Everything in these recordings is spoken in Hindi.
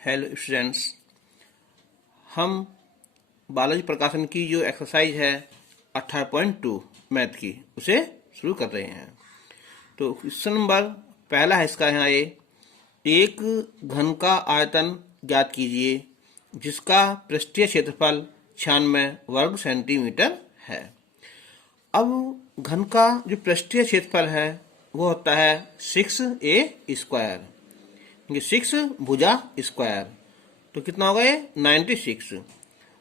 हेलो स्टूडेंट्स, हम बालाजी प्रकाशन की जो एक्सरसाइज है 18.2 मैथ की उसे शुरू कर रहे हैं। तो क्वेश्चन नंबर पहला है इसका यहाँ ये, एक घन का आयतन ज्ञात कीजिए जिसका पृष्ठीय क्षेत्रफल 96 वर्ग सेंटीमीटर है। अब घन का जो पृष्ठीय क्षेत्रफल है वो होता है 6a², 6 भुजा स्क्वायर, तो कितना होगा ये 96।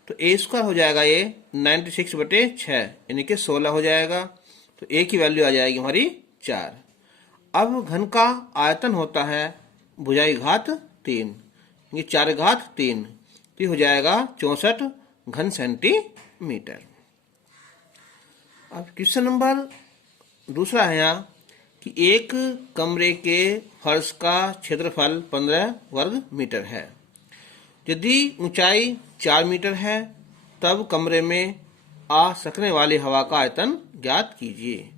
तो ए स्क्वायर हो जाएगा ये 96/6 यानी कि 16 हो जाएगा। तो ए की वैल्यू आ जाएगी हमारी 4। अब घन का आयतन होता है भुजाई घात 3, ये 4 घात 3, तो हो जाएगा 64 घन सेंटीमीटर। अब क्वेश्चन नंबर दूसरा है यहाँ कि एक कमरे के फर्श का क्षेत्रफल 15 वर्ग मीटर है। यदि ऊंचाई 4 मीटर है तब कमरे में आ सकने वाली हवा का आयतन ज्ञात कीजिए।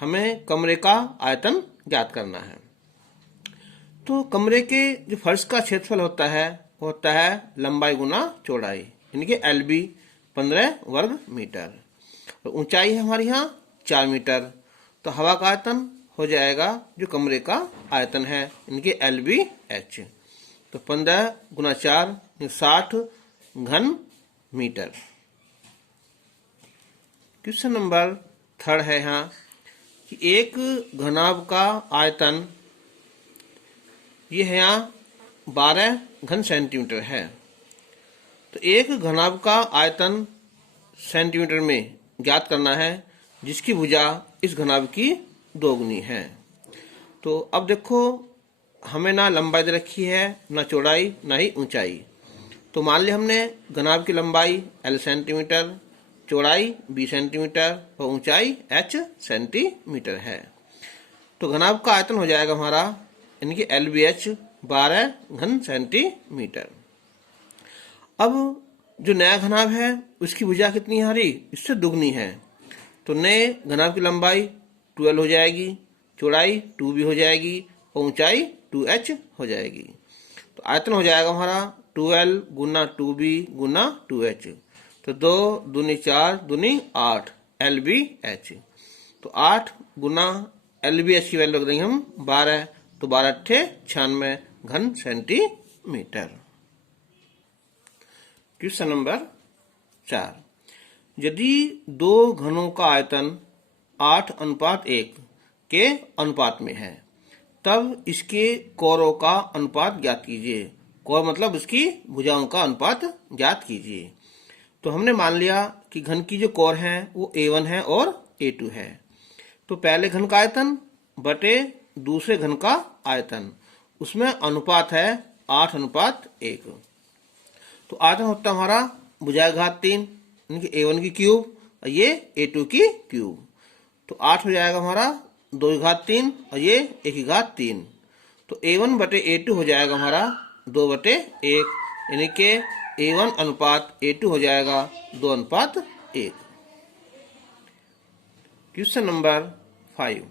हमें कमरे का आयतन ज्ञात करना है। तो कमरे के जो फर्श का क्षेत्रफल होता है वो होता है लंबाई गुना चौड़ाई, यानी कि LB 15 वर्ग मीटर। तो ऊंचाई है हमारे यहाँ 4 मीटर, तो हवा का आयतन हो जाएगा जो कमरे का आयतन है इनके LBH। तो 15 गुना 4 60 घन मीटर। क्वेश्चन नंबर थर्ड है यहाँ कि एक घनाभ का आयतन ये है यहाँ 12 घन सेंटीमीटर है। तो एक घनाभ का आयतन सेंटीमीटर में ज्ञात करना है जिसकी भुजा इस घनाभ की दोगुनी है। तो अब देखो हमें ना लंबाई दे रखी है, ना चौड़ाई, ना ही ऊंचाई। तो मान लिया हमने घनाभ की लंबाई L सेंटीमीटर, चौड़ाई B सेंटीमीटर और ऊंचाई H सेंटीमीटर है। तो घनाभ का आयतन हो जाएगा हमारा यानी कि LBH 12 घन सेंटीमीटर। अब जो नया घनाभ है उसकी भुजा कितनी है हमारी, इससे दुगनी है। तो नए घनाभ की लंबाई 12 हो जाएगी, चौड़ाई 2B हो जाएगी और ऊंचाई 2H हो जाएगी। तो आयतन हो जाएगा हमारा 12 गुना 2B गुना 2H। तो 2 दूनी 4 दूनी 8 LBH। तो 8 गुना LBH की वैल्यू रख देंगे हम 12, तो 12 अट्ठे 96 घन सेंटीमीटर। क्वेश्चन नंबर 4, यदि दो घनों का आयतन 8:1 के अनुपात में है तब इसके कोरों का अनुपात ज्ञात कीजिए। कोर मतलब उसकी भुजाओं का अनुपात ज्ञात कीजिए। तो हमने मान लिया कि घन की जो कोर है वो A1 है और A2 है। तो पहले घन का आयतन बटे दूसरे घन का आयतन, उसमें अनुपात है 8:1। तो आयतन होता है हमारा भुजाएं घात 3 यानी कि A1 की क्यूब और ये A2 की क्यूब। तो 8 हो जाएगा हमारा 2 की घात 3 और ये 1 की घात 3। तो A1 बटे A2 हो जाएगा हमारा 2/1, यानी कि A1 अनुपात A2 हो जाएगा 2:1। क्वेश्चन नंबर 5,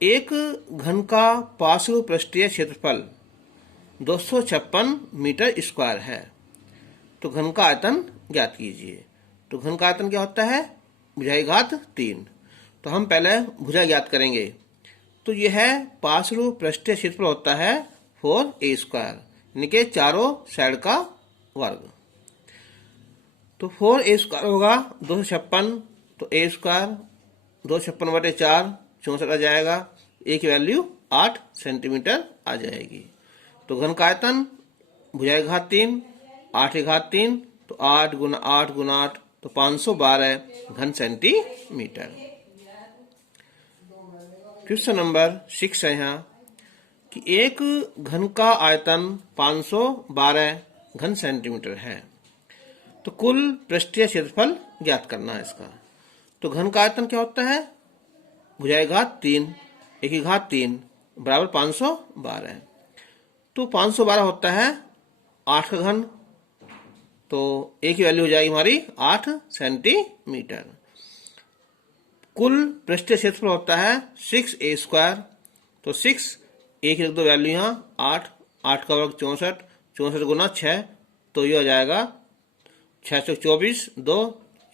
एक घन का पार्श्व पृष्ठीय क्षेत्रफल 256 मीटर स्क्वायर है। तो घन का आयतन ज्ञात कीजिए। तो घन का आयतन क्या होता है, भुजाई घात 3। तो हम पहले भुजा ज्ञात करेंगे। तो यह है पार्श्व पृष्ठीय क्षेत्रफल होता है 4a², यानी कि चारों साइड का वर्ग। तो 4a² होगा 256, तो a², 256/4 64 आ जाएगा। a की वैल्यू 8 सेंटीमीटर आ जाएगी। तो घन का आयतन भुजाई घात 3 8 की घात 3, तो 8 गुना 8 गुना 8, तो 512 घन सेंटीमीटर। क्वेश्चन नंबर 6 है यहाँ कि एक घन का आयतन 512 घन सेंटीमीटर है। तो कुल पृष्ठीय क्षेत्रफल ज्ञात करना है इसका। तो घन का आयतन क्या होता है, भुजाई घात 3 1 की घात 3 बराबर 512। तो 512 होता है 8 का घन, तो a की वैल्यू हो जाएगी हमारी 8 सेंटीमीटर। कुल पृष्ठीय क्षेत्रफल होता है 6a², तो 6 a की रख दो वैल्यू यहाँ 8 8 का वर्ग 64, 64 गुना 6, तो ये हो जाएगा 6 चौक 24, 2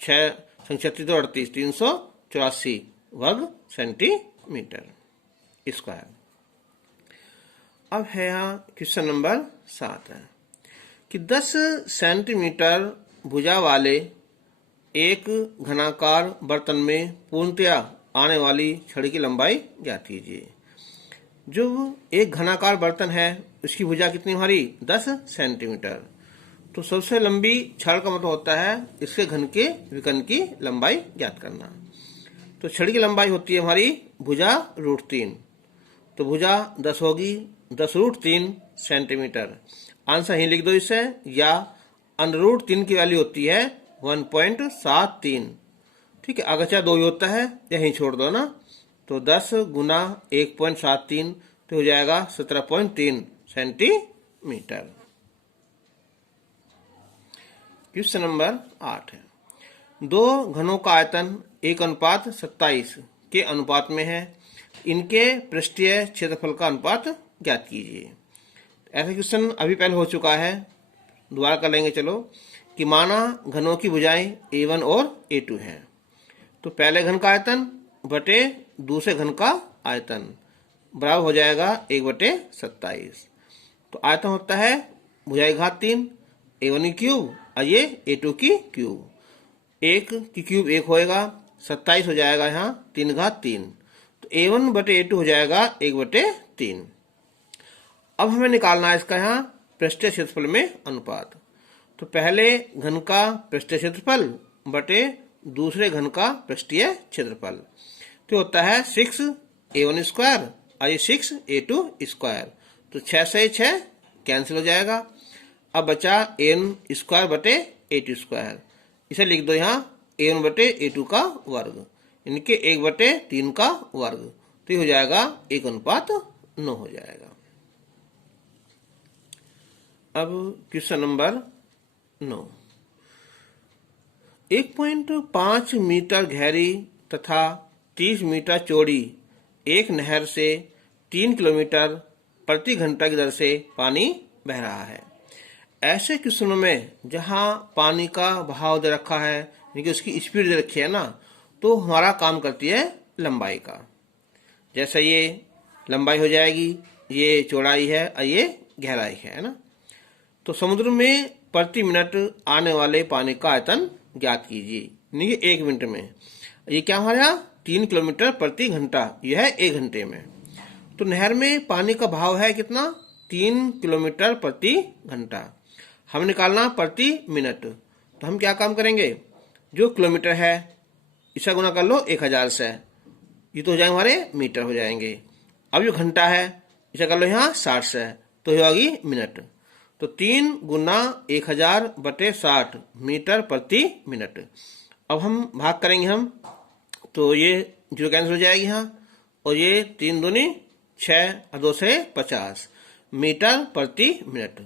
6 36 2 38, 384 वर्ग सेंटीमीटर स्क्वायर। अब है यहाँ क्वेश्चन नंबर 7 है कि 10 सेंटीमीटर भुजा वाले एक घनाकार बर्तन में पूर्णतया आने वाली छड़ की लंबाई ज्ञात कीजिए। जो एक घनाकार बर्तन है उसकी भुजा कितनी हमारी 10 सेंटीमीटर। तो सबसे लंबी छड़ का मतलब होता है इसके घन के विकर्ण की लंबाई ज्ञात करना। तो छड़ की लंबाई होती है हमारी भुजा √3, तो भुजा 10 होगी 10√3 सेंटीमीटर। आंसर ही लिख दो इसे, या √3 की वैल्यू होती है 1.73। ठीक है, अगर चाहे 2 ही होता है यहीं छोड़ दो ना, तो 10 गुना 1.73 तो हो जाएगा 17.3 सेंटीमीटर। क्वेश्चन नंबर 8 है, 2 घनों का आयतन 1:27 के अनुपात में है, इनके पृष्ठीय क्षेत्रफल का अनुपात ज्ञात कीजिए। ऐसा क्वेश्चन अभी पहले हो चुका है, दोबारा कर लेंगे। चलो कि माना घनों की भुजाएं A1 और A2 हैं, तो पहले घन का आयतन बटे दूसरे घन का आयतन बराबर हो जाएगा 1/27। तो आयतन होता है भुजाएं घात 3 A1 की क्यूब और ये A2 की क्यूब। 1 की क्यूब 1 होएगा, 27 हो जाएगा यहाँ 3 घात 3, तो A1/A2 हो जाएगा 1/3। अब हमें निकालना है इसका यहाँ पृष्ठीय क्षेत्रफल में अनुपात। तो पहले घन का पृष्ठीय क्षेत्रफल बटे दूसरे घन का पृष्ठीय क्षेत्रफल, तो होता है 6A1 स्क्वायर और ये 6A2 स्क्वायर। तो 6 से 6 कैंसिल हो जाएगा। अब बचा A1 स्क्वायर बटे A2 स्क्वायर, इसे लिख दो यहाँ A1/A2 का वर्ग, इनके 1/3 का वर्ग, तो ये हो जाएगा 1:9 हो जाएगा। अब क्वेश्चन नंबर 9, 1.5 मीटर गहरी तथा 30 मीटर चौड़ी एक नहर से 3 किलोमीटर प्रति घंटा की दर से पानी बह रहा है। ऐसे क्वेश्चनों में जहां पानी का बहाव दे रखा है, यानी कि उसकी स्पीड दे रखी है ना, तो हमारा काम करती है लंबाई का। जैसे ये लंबाई हो जाएगी, ये चौड़ाई है और ये गहराई है ना। तो समुद्र में प्रति मिनट आने वाले पानी का आयतन ज्ञात कीजिए, यानी कि 1 मिनट में। ये क्या हमारा 3 किलोमीटर प्रति घंटा, यह है 1 घंटे में। तो नहर में पानी का बहाव है कितना, 3 किलोमीटर प्रति घंटा। हमें निकालना प्रति मिनट, तो हम क्या काम करेंगे, जो किलोमीटर है इसे गुना कर लो 1000 से, ये तो हो जाएंगे हमारे मीटर हो जाएंगे। अब जो घंटा है इसे कर लो यहाँ 60 से, तो हो जाएगी मिनट। तो 3 गुना 1000 बटे 60 मीटर प्रति मिनट। अब हम भाग करेंगे हम, तो ये 0 कैंसिल हो जाएगी यहाँ, और ये 3 दूनी 6 और 2 से 50 मीटर प्रति मिनट।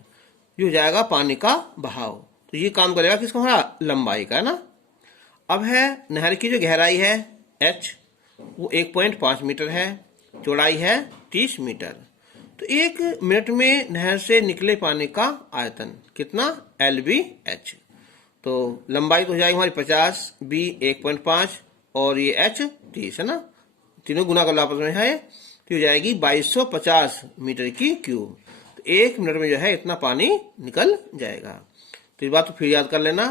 ये हो जाएगा पानी का बहाव। तो ये काम करेगा किसका, हमारा लंबाई का ना। अब है नहर की जो गहराई है H, वो 1.5 मीटर है, चौड़ाई है 30 मीटर। तो 1 मिनट में नहर से निकले पानी का आयतन कितना, LBH। तो लंबाई तो हो जाएगी हमारी 50, B 1.5 और ये H 30 है ना, तीनों गुना कर आपस में है, तो हो जाएगी 2250 मीटर की क्यूब। तो 1 मिनट में जो है इतना पानी निकल जाएगा। तो इस बात को फिर याद कर लेना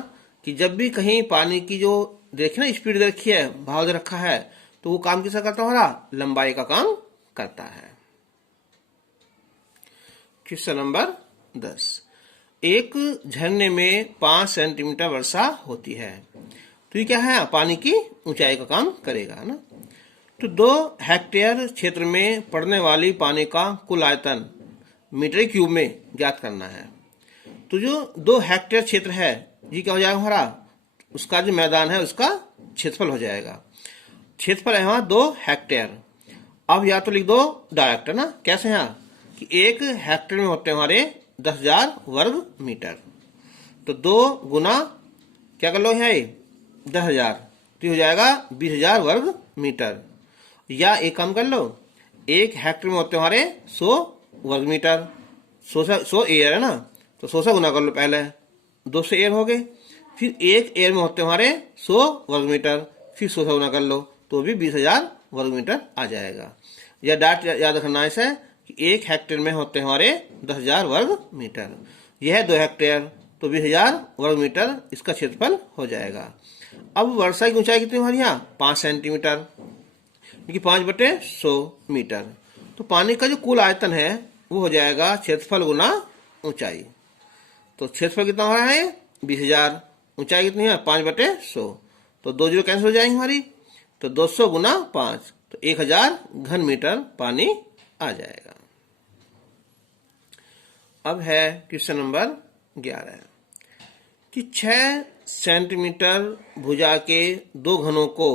कि जब भी कहीं पानी की जो देखे ना स्पीड दे रखी है, भाव दे रखा है, तो वो काम किसका करता है, हमारा लंबाई का काम करता है। क्वेश्चन नंबर 10, एक झरने में 5 सेंटीमीटर वर्षा होती है, तो ये क्या है, पानी की ऊंचाई का काम करेगा ना। तो 2 हेक्टेयर क्षेत्र में पड़ने वाली पानी का कुल आयतन मीटर क्यूब में ज्ञात करना है। तो जो 2 हेक्टेयर क्षेत्र है ये क्या हो जाएगा हमारा, उसका जो मैदान है उसका क्षेत्रफल हो जाएगा। क्षेत्रफल है हमारा 2 हेक्टेयर। अब या तो लिख दो डायरेक्ट ना, कैसे यहाँ कि 1 हेक्टेयर में होते हैं हमारे 10,000 वर्ग मीटर। तो 2 गुना क्या कर लो यहाँ 10,000, तो हो जाएगा 20,000 वर्ग मीटर। या एक काम कर लो, 1 हेक्टेयर में होते हैं हमारे 100 वर्ग मीटर, 100 एयर है ना, तो 100 से गुना कर लो पहले, 200 एयर हो गए। फिर एक एयर में होते हमारे 100 वर्ग मीटर, फिर 100 से गुना कर लो तो भी 20,000 वर्ग मीटर आ जाएगा। यह डाट याद रखना है इसे कि 1 हेक्टेयर में होते हैं हमारे 10,000 वर्ग मीटर। यह है 2 हेक्टेयर, तो 20,000 वर्ग मीटर इसका क्षेत्रफल हो जाएगा। अब वर्षा की ऊंचाई कितनी हमारे यहाँ 5 सेंटीमीटर, क्योंकि 5/100 मीटर। तो पानी का जो कुल आयतन है वो हो जाएगा क्षेत्रफल गुना ऊंचाई। तो क्षेत्रफल कितना हो रहा है 20,000, ऊंचाई कितनी है 5/100, तो 2 जीरो कैंसिल हो जाएंगे हमारी, तो 200 गुना 5, तो 1,000 घन मीटर पानी आ जाएगा। अब है क्वेश्चन नंबर 11 कि 6 सेंटीमीटर भुजा के 2 घनों को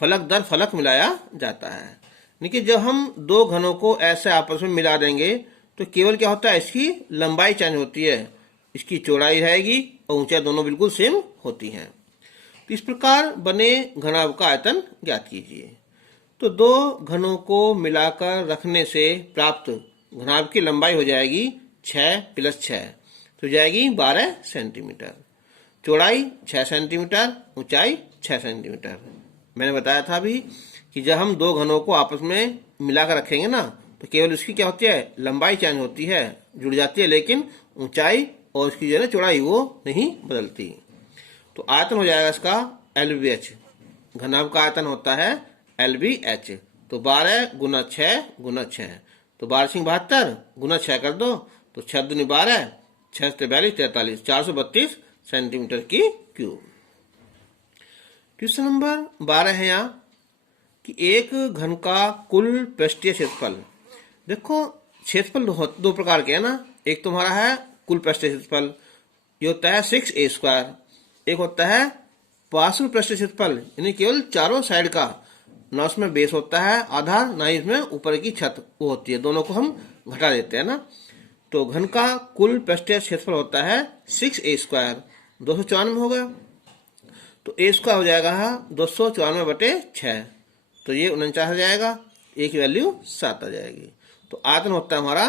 फलक दर फलक मिलाया जाता है। यानी कि जब हम 2 घनों को ऐसे आपस में मिला देंगे तो केवल क्या होता है, इसकी लंबाई चेंज होती है, इसकी चौड़ाई रहेगी और ऊंचाई दोनों बिल्कुल सेम होती हैं। तो इस प्रकार बने घनाभ का आयतन ज्ञात कीजिए। तो 2 घनों को मिलाकर रखने से प्राप्त घनाभ की लंबाई हो जाएगी 6 + 6, तो जाएगी 12 सेंटीमीटर। चौड़ाई 6 सेंटीमीटर, ऊंचाई 6 सेंटीमीटर। मैंने बताया था अभी कि जब हम 2 घनों को आपस में मिलाकर रखेंगे ना तो केवल इसकी क्या होती है, लंबाई चेंज होती है, जुड़ जाती है, लेकिन ऊंचाई और इसकी जो है ना चौड़ाई वो नहीं बदलती। तो आयतन हो जाएगा इसका LBH, घनाभ का आयतन होता है LBH। तो 12 गुना 6 गुना 6, तो 12×72 गुना 6 कर दो, तो 6 दूनी 12, 6 42 43, 432 सेंटीमीटर की क्यूब। क्वेश्चन नंबर 12 है यहाँ कि एक घन का कुल पृष्ठीय क्षेत्रफल। देखो क्षेत्रफल 2 प्रकार के है ना, एक तुम्हारा है कुल पृष्ठीय क्षेत्रफल, ये होता है 6a², एक होता है पार्श्व पृष्ठीय क्षेत्रफल, यानी केवल चारों साइड का, ना उसमें बेस होता है आधार, ना ही इसमें ऊपर की छत वो होती है, दोनों को हम घटा देते हैं ना। तो घन का कुल पृष्ठीय क्षेत्रफल होता है 6a², 294 होगा, तो a² हो जाएगा 294/6, तो ये 49 आ जाएगा, a की वैल्यू 7 आ जाएगी। तो आयतन होता है हमारा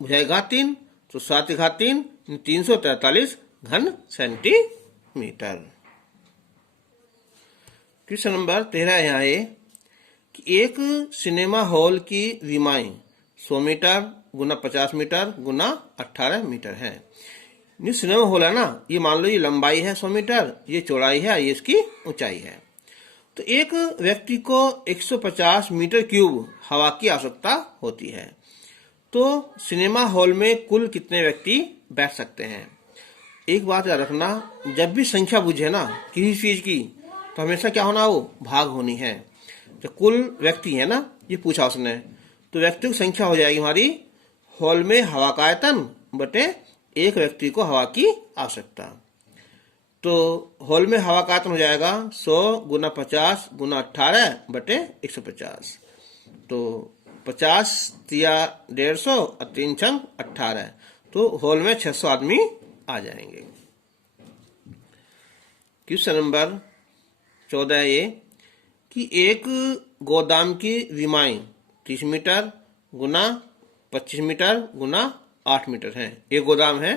भुजाएगा 3, तो 7×3 343 घन सेंटीमीटर। क्वेश्चन नंबर 13 यहाँ है कि एक सिनेमा हॉल की विमाएं 100 मीटर गुना 50 मीटर गुना 18 मीटर है। ये सिनेमा हॉल है ना, ये मान लो ये लंबाई है 100 मीटर, ये चौड़ाई है, ये इसकी ऊंचाई है। तो एक व्यक्ति को 150 मीटर क्यूब हवा की आवश्यकता होती है। तो सिनेमा हॉल में कुल कितने व्यक्ति बैठ सकते हैं। एक बात याद रखना, जब भी संख्या बुझे ना किसी चीज की तो हमेशा क्या होना, वो भाग होनी है। जो कुल व्यक्ति है ना, ये पूछा उसने, तो व्यक्तियों की संख्या हो जाएगी हमारी हॉल में हवा का आयतन बटे एक व्यक्ति को हवा की आवश्यकता। तो हॉल में हवा का आयतन हो जाएगा 100 गुना 50 गुना 18 बटे 150। तो 50 या 150 और 3 छंग 18, तो हॉल में 600 आदमी आ जाएंगे। क्वेश्चन नंबर 14 ये कि एक गोदाम की विमाएं 30 मीटर गुना 25 मीटर गुना 8 मीटर है। एक गोदाम है,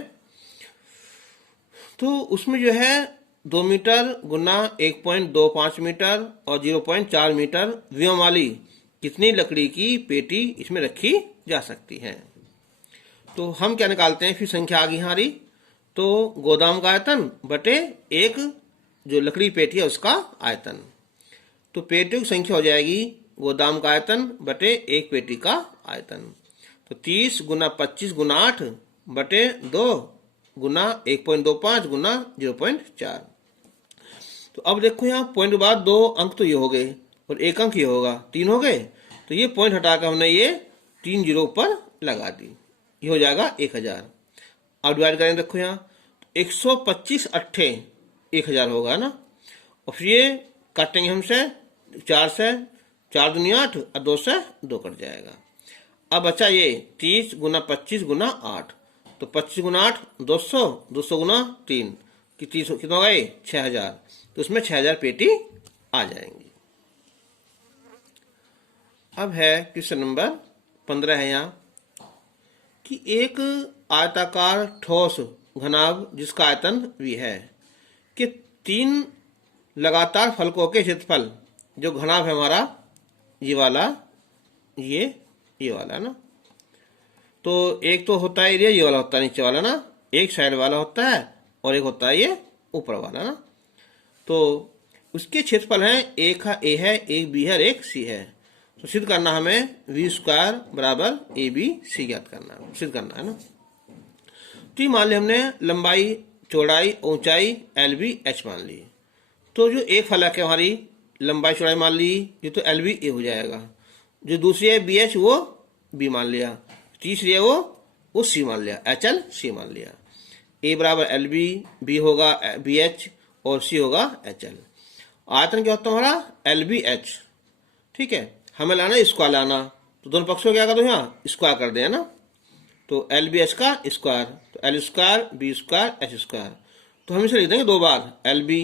तो उसमें जो है 2 मीटर गुना 1.25 मीटर और 0.4 मीटर व्योम वाली कितनी लकड़ी की पेटी इसमें रखी जा सकती है। तो हम क्या निकालते हैं, फिर संख्या आ गई हमारी, तो गोदाम का आयतन बटे एक जो लकड़ी पेटी है उसका आयतन। तो पेटियों की संख्या हो जाएगी गोदाम का आयतन बटे एक पेटी का आयतन। तो 30 गुना 25 गुना 8 बटे 2 गुना 1.25 गुना 0.4। तो अब देखो यहाँ पॉइंट के बाद 2 अंक तो ये हो गए और 1 अंक ये होगा, 3 हो गए। तो ये पॉइंट हटाकर हमने ये 3 जीरो ऊपर लगा दी, ये हो जाएगा 1000। अब डिवाइड करें, देखो यहाँ 125 अट्ठे 1000 होगा ना, और फिर ये काटेंगे हमसे 4 से, 4 दूनी 8 और 2 से 2 कट जाएगा। अब अच्छा ये 30 गुना 25 गुना 8, तो 25 गुना 8 200, 200 गुना 3 कि 30 कितना होगा, 6000। तो उसमें 6000 पेटी आ जाएंगी। अब है क्वेश्चन नंबर 15 है यहाँ कि एक आयताकार ठोस घनाभ जिसका आयतन v है कि 3 लगातार फलकों के क्षेत्रफल, जो घनाभ है हमारा ये वाला, ये वाला ना, तो एक तो होता है एरिया, ये वाला होता है नीचे वाला ना, एक साइड वाला होता है और एक होता है ये ऊपर वाला ना। तो उसके क्षेत्रफल हैं, एक ए है, एक बी है और एक सी है। तो सिद्ध करना हमें v² बराबर ए बी सी ज्ञात करना, सिद्ध करना है ना। तो ये मान ली हमने लंबाई, चौड़ाई, ऊंचाई एल बी एच मान ली। तो जो एक फलक है हमारी लंबाई चौड़ाई मान ली, ये तो एल बी ए हो जाएगा। जो दूसरी है बी एच वो बी मान लिया, तीसरी है वो सी मान लिया, एच एल सी मान लिया। ए बराबर एल बी, बी होगा बी एच और सी होगा एच एल। आयतन क्या होता है हमारा एल बी एच, ठीक है। हमें लाना स्क्वायर लाना, तो दोनों पक्षों क्या कर दो यहाँ स्क्वायर कर दें ना। तो एल बी एच का स्क्वायर, तो L square B square H square. तो हम इसे लिख देंगे 2 बार, एल बी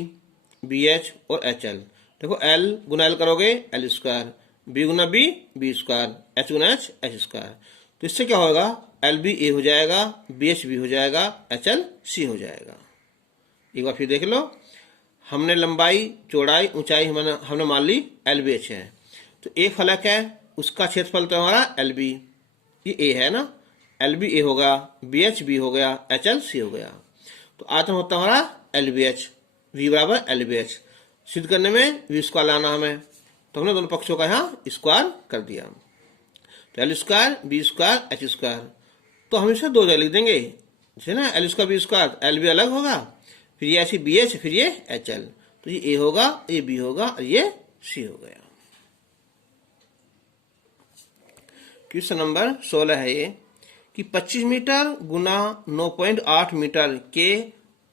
बी एच और एच एल। देखो एल गुना एल करोगे एल स्क्वायर, बी गुना बी बी स्क्वायर, एच गुना एच एच स्क्वायर। तो इससे क्या होगा एल बी ए हो जाएगा, बी एच बी हो जाएगा, एच एल सी हो जाएगा। एक बार फिर देख लो, हमने लंबाई चौड़ाई ऊंचाई हमने मान ली एल बी एच है। तो एक फलक है उसका क्षेत्रफल तो हमारा एल बी, ये ए है ना, एल बी ए होगा, बी एच बी हो गया, एच एल सी हो गया। तो आयतन होता है हमारा एल बी एच, वी बराबर एल बी एच। सिद्ध करने में वी स्क्वायर लाना हमें, तो हमने दोनों पक्षों का यहाँ स्क्वायर कर दिया। तो L square B square H square, तो हम इसे 2 जगह लिख देंगे, जैसे ना L square B square, L B अलग होगा, फिर ये ऐसी बी एच, फिर ये एच एल। तो ये ए होगा, ये बी होगा और ये सी हो गया। क्वेश्चन नंबर 16 है ये कि 25 मीटर गुना 9.8 मीटर के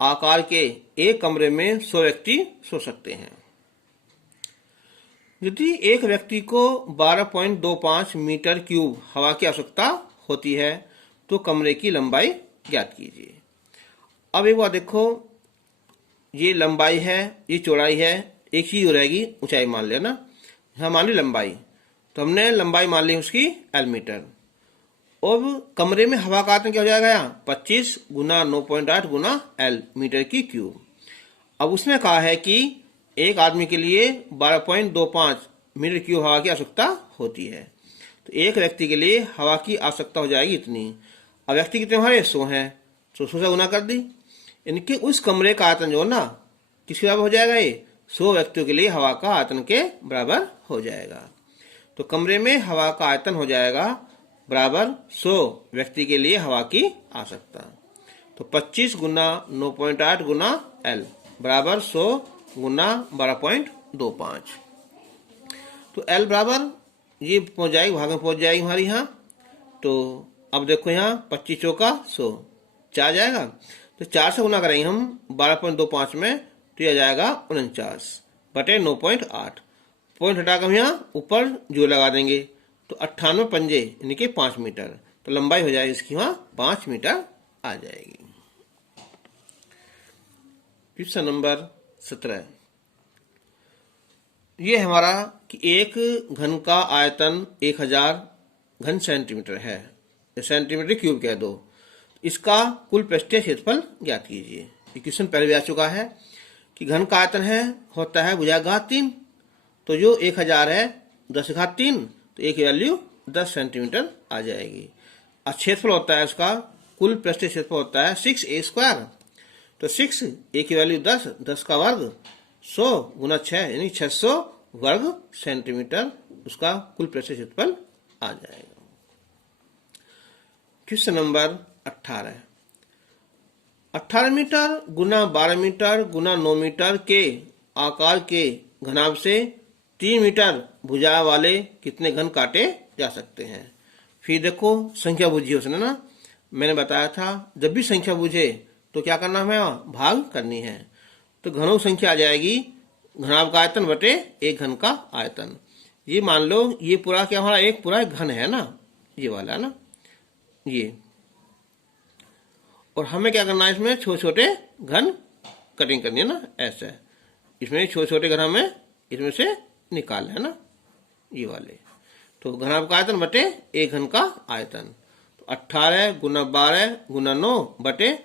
आकार के एक कमरे में 100 व्यक्ति सो सकते हैं। यदि एक व्यक्ति को 12.25 मीटर क्यूब हवा की आवश्यकता होती है तो कमरे की लंबाई ज्ञात कीजिए। अब एक बार देखो, ये लंबाई है, ये चौड़ाई है, एक चीज हो रहेगी ऊंचाई मान लेना। यहाँ मान ली लंबाई, तो हमने लंबाई मान ली उसकी एल मीटर। अब कमरे में हवा का आयतन क्या हो जाएगा यहाँ 25 गुना 9.8 गुना एल मीटर की क्यूब। अब उसने कहा है कि एक आदमी के लिए 12.25 मीटर क्यूब हवा की आवश्यकता होती है। तो एक व्यक्ति के लिए हवा की आवश्यकता हो जाएगी इतनी। अब व्यक्ति कितने हमारे 100 हैं, तो 100 से गुना कर दी। इनके उस कमरे का आयतन जो ना किसके बराबर हो जाएगा, ये 100 व्यक्तियों के लिए हवा का आयतन के बराबर हो जाएगा। तो कमरे में हवा का आयतन हो जाएगा बराबर 100 व्यक्ति के लिए हवा की आवश्यकता। तो 25 गुना 9.8 गुना एल बराबर 100 गुना 12.25। तो एल बराबर ये पहुंच जाएगी, भाग में पहुंच जाएगी हमारी यहाँ। तो अब देखो यहाँ 25 चौका 100, 4 जाएगा, तो 4 से गुना करेंगे हम 12.25 में, तो यह जाएगा 49 बटे 9.8। पॉइंट हटाकर हम यहाँ ऊपर जो लगा देंगे, तो 98 पंजे यानी कि 5 मीटर। तो लंबाई हो जाएगी इसकी वहाँ 5 मीटर आ जाएगी। क्वेश्चन नंबर 17 ये हमारा कि एक घन का आयतन 1000 घन सेंटीमीटर है, सेंटीमीटर क्यूब कह दो। इसका कुल पृष्ठीय क्षेत्रफल ज्ञात कीजिए। ये क्वेश्चन पहले भी आ चुका है कि घन का आयतन है होता है भुजा घात 3, तो जो 1000 है 10 घात 3, तो एक वैल्यू 10 सेंटीमीटर आ जाएगी। और क्षेत्रफल होता है उसका कुल पृष्ठीय क्षेत्रफल होता है 6a स्क्वायर। तो 6 a की वैल्यू 10, 10 का वर्ग 100 गुना 6 यानी 600 वर्ग सेंटीमीटर उसका कुल पृष्ठीय क्षेत्रफल आ जाएगा। क्वेश्चन नंबर 18 मीटर गुना 12 मीटर गुना 9 मीटर के आकार के घनाभ से 3 मीटर भुजा वाले कितने घन काटे जा सकते हैं। फिर देखो संख्या बूझी उसने ना, मैंने बताया था जब भी संख्या बूझे तो क्या करना हमें भाग करनी है। तो घनों संख्या आ जाएगी घनाभ का आयतन बटे एक घन का आयतन। ये मान लो ये पूरा क्या हमारा एक पूरा घन है ना, ये वाला है ना ये, और हमें क्या करना है इसमें छोटे छोटे घन कटिंग करनी है ना, ऐसे इसमें छोटे छोटे घन हमें इसमें से निकाल है ना ये वाले। तो घनाभ का आयतन बटे एक घन का आयतन। तो 18 गुना 12 गुना 9 बटे,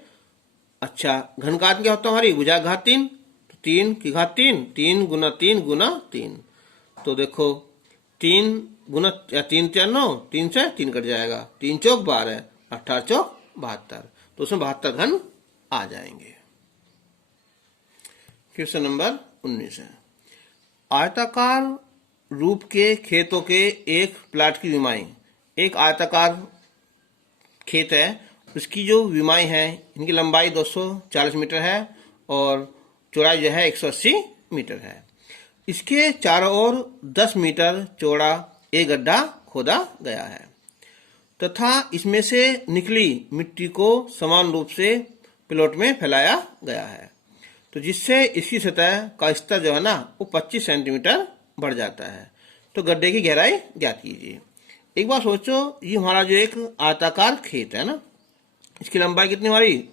अच्छा घनघात क्या होता है हमारी, भुजा घात 3, तो 3 की घात 3, 3 गुना 3 गुना 3, तो देखो 3 गुना 3 3 9, 3 से 3 कट जाएगा, 3 चौक 12, 18 चौक 72, तो उसमें 72 घन आ जाएंगे। क्वेश्चन नंबर 19 है, आयताकार रूप के खेतों के एक प्लाट की विमाई, एक आयताकार खेत है, उसकी जो विमाई है, इनकी लंबाई 240 मीटर है और चौड़ाई जो है 180 मीटर है। इसके चारों ओर 10 मीटर चौड़ा एक गड्ढा खोदा गया है तथा इसमें से निकली मिट्टी को समान रूप से प्लॉट में फैलाया गया है, तो जिससे इसकी सतह का स्तर जो है ना वो 25 सेंटीमीटर बढ़ जाता है। तो गड्ढे की गहराई ज्ञात कीजिए। एक बार सोचो, ये हमारा जो एक आयताकार खेत है ना, इसकी लंबाई कितनी हमारी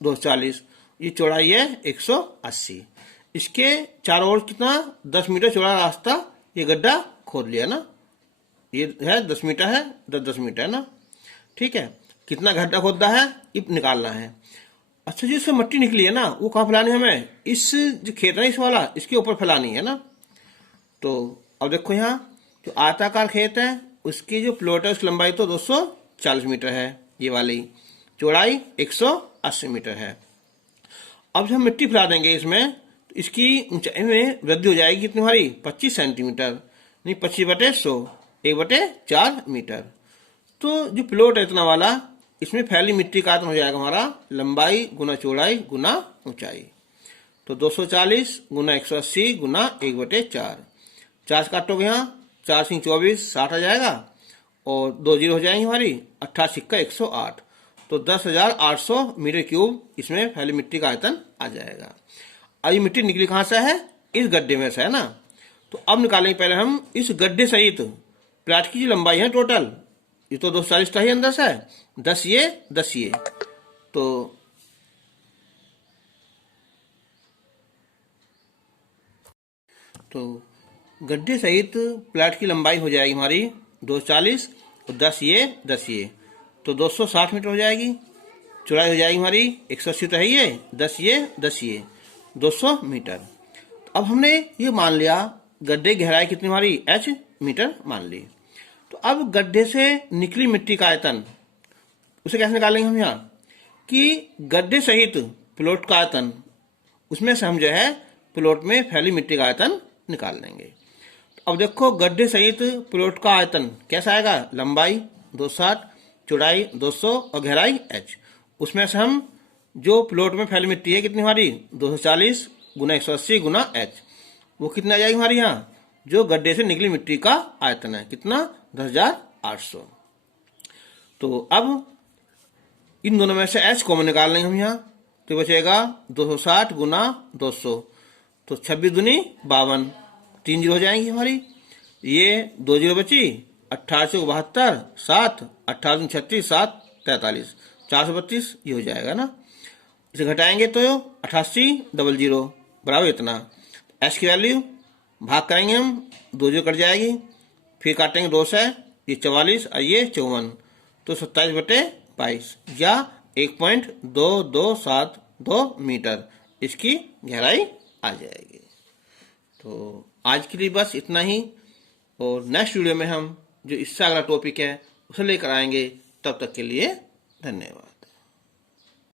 240, ये चौड़ाई है 180, इसके चारों ओर कितना 10 मीटर चौड़ा रास्ता ये गड्ढा खोद लिया ना, ये है 10 मीटर है, 10 मीटर है ना, ठीक है। कितना गड्ढा खोदना है ये निकालना है। अच्छा जो इससे मिट्टी निकली है ना वो कहाँ फैलानी है हमें, इस जो खेत है इस वाला इसके ऊपर फैलानी है ना। तो अब देखो यहाँ जो आयताकार खेत है उसकी जो प्लॉट है उसकी लंबाई तो 240 मीटर है, ये वाली चौड़ाई 180 मीटर है। अब जब हम मिट्टी फैला देंगे इसमें तो इसकी ऊंचाई में वृद्धि हो जाएगी कितनी हमारी 25 सेंटीमीटर, नहीं 25/100, 1/4 मीटर। तो जो प्लॉट है इतना वाला इसमें फैली मिट्टी का आयतन हो जाएगा हमारा लंबाई गुना चौड़ाई गुना ऊंचाई, तो 240 गुना 180 गुना 1/4, 4 काटोगे यहाँ 4 सिंह 24, 60 आ जाएगा और 2 जीरो हो जाएंगे हमारी, 18 सिक्का 108, तो 10,800 मीटर क्यूब इसमें फैली मिट्टी का आयतन आ जाएगा। अब ये मिट्टी निकली कहाँ से है, इस गड्ढे में से है ना। तो अब निकालेंगे पहले हम इस गड्ढे सहित प्लाट की जो लंबाई है टोटल, ये तो 240 था ही अंदर से, 10 ये, तो गड्ढे सहित प्लाट की लंबाई हो जाएगी हमारी 240 और 10 ये, तो 260 मीटर हो जाएगी। चौड़ाई हो जाएगी हमारी 180 तो है ये, 10 ये 200 मीटर। तो अब हमने ये मान लिया गड्ढे की गहराई कितनी हमारी h मीटर मान ली। तो अब गड्ढे से निकली मिट्टी का आयतन उसे कैसे निकालेंगे हम यहाँ कि गड्ढे सहित प्लॉट का आयतन, उसमें से हम जो है प्लॉट में फैली मिट्टी का आयतन निकाल लेंगे। अब देखो गड्ढे सहित प्लॉट का आयतन कैसा आएगा, लंबाई 260, चौड़ाई 200 और गहराई h। उसमें से हम जो प्लॉट में फैली मिट्टी है कितनी हमारी 240 गुना 180 गुना h, वो कितना आ जाएगी हमारी यहाँ जो गड्ढे से निकली मिट्टी का आयतन है कितना 10,800। तो अब इन दोनों में से h कॉमन निकाल लेंगे हम यहाँ, तो बचेगा 260 गुना 200, तो 26 दूनी 52, 3 जीरो हो जाएंगी हमारी, ये 2 जीरो बची, 18 चौक 72, 7, 18 दूनी 36, 7 43, 432 ये हो जाएगा ना। इसे घटाएंगे तो 88 00 बराबर इतना, एच की वैल्यू भाग करेंगे हम, 2 जीरो कट जाएगी, फिर काटेंगे 2 से, ये 44 और ये 54, तो 27/22 या 1.2272 मीटर इसकी गहराई आ जाएगी। तो आज के लिए बस इतना ही, और नेक्स्ट वीडियो में हम जो इससे अगला टॉपिक है उसे लेकर आएंगे। तब तक के लिए धन्यवाद।